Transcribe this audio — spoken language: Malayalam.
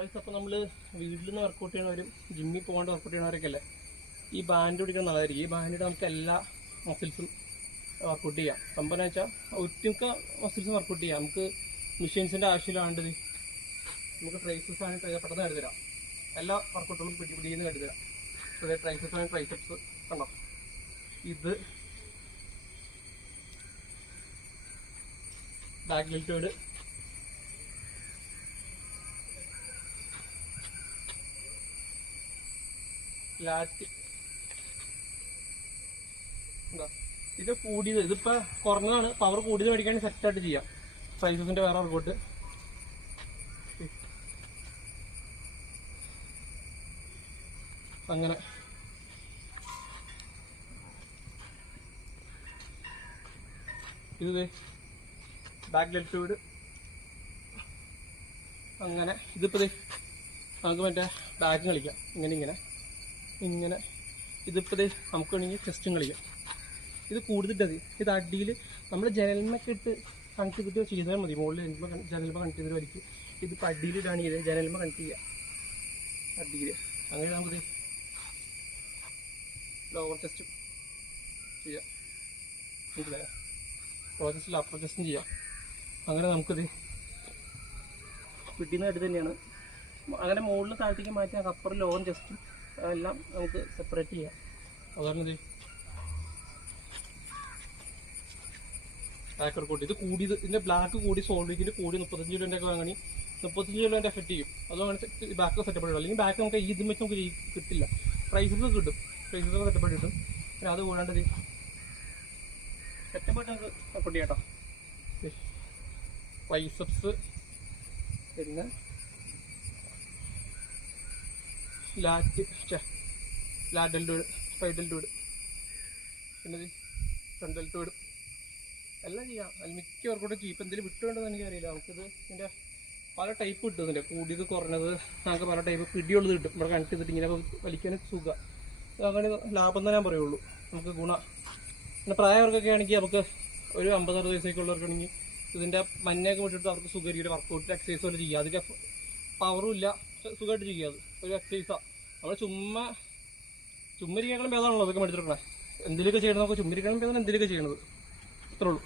അപ്പോൾ നമ്മൾ വീട്ടിൽ നിന്ന് വർക്കൗട്ട് ചെയ്യണവരും ജിമ്മിൽ പോകാണ്ട് വർക്കൗട്ട് ചെയ്യണവരൊക്കെ അല്ലേ ഈ ബാൻഡ് പിടിക്കുന്നത് നല്ലതായിരിക്കും. ഈ ബാൻഡിൽ നമുക്ക് എല്ലാ മസിൽസും വർക്കൗട്ട് ചെയ്യാം. സംഭവം വെച്ചാൽ ഒട്ടുമിക്ക മസിൽസും വർക്കൗട്ട് ചെയ്യാം. നമുക്ക് മെഷീൻസിൻ്റെ ആവശ്യമില്ലാണ്ട് നമുക്ക് ട്രൈസെപ്സ് ആണെങ്കിൽ പെട്ടെന്ന് കരുതരാം. എല്ലാ വർക്കൗട്ടുകളും പിടിപിടിന്ന് കരുതരാം. അതായത് ട്രൈസെപ്സ് ആണെങ്കിൽ ട്രൈസെപ്സ് കണ്ടോ, ഇത് ബാക്ക് ഡെൽറ്റോയിഡ്, ലാറ്റ്, എന്താ ഇത് കൂടിയത്. ഇതിപ്പോ കുറഞ്ഞതാണ്, പവർ കൂടിയത് മേടിക്കുകയാണെങ്കിൽ സെറ്റായിട്ട് ചെയ്യാം. ട്രൈസെപ്സിന്റെ വേറെ വർക്കൗട്ട്. അങ്ങനെ ഇത് ബാക്ക് ഡെൽറ്റോയിഡ്. അങ്ങനെ ഇതിപ്പോ നമുക്ക് മറ്റേ ബാക്ക് കളിക്കാം. ഇങ്ങനെ ഇതിപ്പോ നമുക്ക് വേണമെങ്കിൽ ചെസ്റ്റും കളിക്കാം. ഇത് കൂടുതൽ ഇത് അടിയിൽ നമ്മൾ ജനൽമൊക്കെ ഇട്ട് കണക്ട് ചെയ്തിട്ട് ചെയ്താൽ മതി. മുകളിൽ ജനൽമ കണക്ട് ചെയ്തിട്ട് വലിക്കും. ഇതിപ്പോൾ അടിയിലിട്ടാണ് ഇത് ജനൽമ കണക്ട് ചെയ്യുക അടിയിൽ. അങ്ങനെ നമുക്ക് ലോവർ ചെസ്റ്റും ചെയ്യാം, മനസ്സിലായോ? ലോവർ ചെസ്റ്റിൽ അപ്പർ ചെസ്റ്റും ചെയ്യാം. അങ്ങനെ നമുക്കിത് പിടിക്കുന്ന അടി തന്നെയാണ്. അങ്ങനെ മുകളിൽ താഴത്തേക്ക് മാറ്റി അപ്പർ ലോവർ ചെസ്റ്റും എല്ലാം നമുക്ക് സെപ്പറേറ്റ് ചെയ്യാം. അതാണ് ഇത് ബാക്ക് വർക്കൗട്ട്. ഇത് കൂടിയത് ഇതിൻ്റെ ബ്ലാക്ക് കൂടി സോൾവിക്കിൻ്റെ കൂടി 35 കിലോൻ്റെ ഒക്കെ വാങ്ങി 35 കിലോൻ്റെ എഫക്റ്റ് ചെയ്യും. അതുകൊണ്ട് ബാക്ക് സെറ്റപ്പ് ഇടും. അല്ലെങ്കിൽ ബാക്ക് നമുക്ക് ഇതും വെച്ച് നമുക്ക് കിട്ടില്ല. പ്രൈസസ് കിട്ടും, പ്രൈസസ് സെറ്റപ്പ് കിട്ടും. പിന്നെ അത് കൂടാണ്ട് സെറ്റപ്പായിട്ട് നമുക്ക് വർക്കൗട്ട് ചെയ്യാം കേട്ടോ. ട്രൈസെപ്സ്, പിന്നെ ലാറ്റ് ഡെൽറ്റോയിഡ്, സൈഡ് ഡെൽറ്റോയിഡ്, പിന്നെ ഫ്രണ്ട് ഡെൽറ്റോയിഡ് എല്ലാം ചെയ്യാം. അതിൽ മിക്ക വർക്കൗട്ട് ചെയ്യും. ഇപ്പം എന്തെങ്കിലും വിട്ടുകൊണ്ടെന്ന് എനിക്കറിയില്ല. നമുക്കിത് ഇതിൻ്റെ പല ടൈപ്പ് കിട്ടും. ഇതിൻ്റെ കൂടിയത് കുറഞ്ഞത് നമുക്ക് പല ടൈപ്പ് പിടിയുള്ളത് കിട്ടും. ഇവിടെ കണക്ട് ചെയ്തിട്ട് ഇങ്ങനെ വലിക്കാനും സുഖം. അങ്ങനെ ലാഭം തന്നെ ഞാൻ പറയുള്ളൂ. നമുക്ക് ഗുണം. പിന്നെ പ്രായവർക്കൊക്കെ ആണെങ്കിൽ നമുക്ക് ഒരു 50-60 വയസ്സൊക്കെയുള്ളവർക്കാണെങ്കിൽ ഇതിൻ്റെ മഞ്ഞയൊക്കെ വിട്ടിട്ട് അവർക്ക് സുഖമായിരിക്കും. വർക്കൗട്ട് എക്സസൈസ് പോലെ ചെയ്യുക. അതൊക്കെ പവറും ഇല്ല, സുഖമായിട്ട് ചെയ്യുക. അത് ഒരു എക്സസൈസാണ്. നമ്മൾ ചുമ്മാരിക്കാനും ഭേദമാണല്ലോ അതൊക്കെ മേടിച്ചിട്ടുള്ളത്. എന്തെങ്കിലുമൊക്കെ ചെയ്യണം. നമുക്ക് ചുമ്മാരിക്കാനും ഭേദമാണ് എന്തെങ്കിലുമൊക്കെ ചെയ്യണത്. അത്രേ ഉള്ളൂ.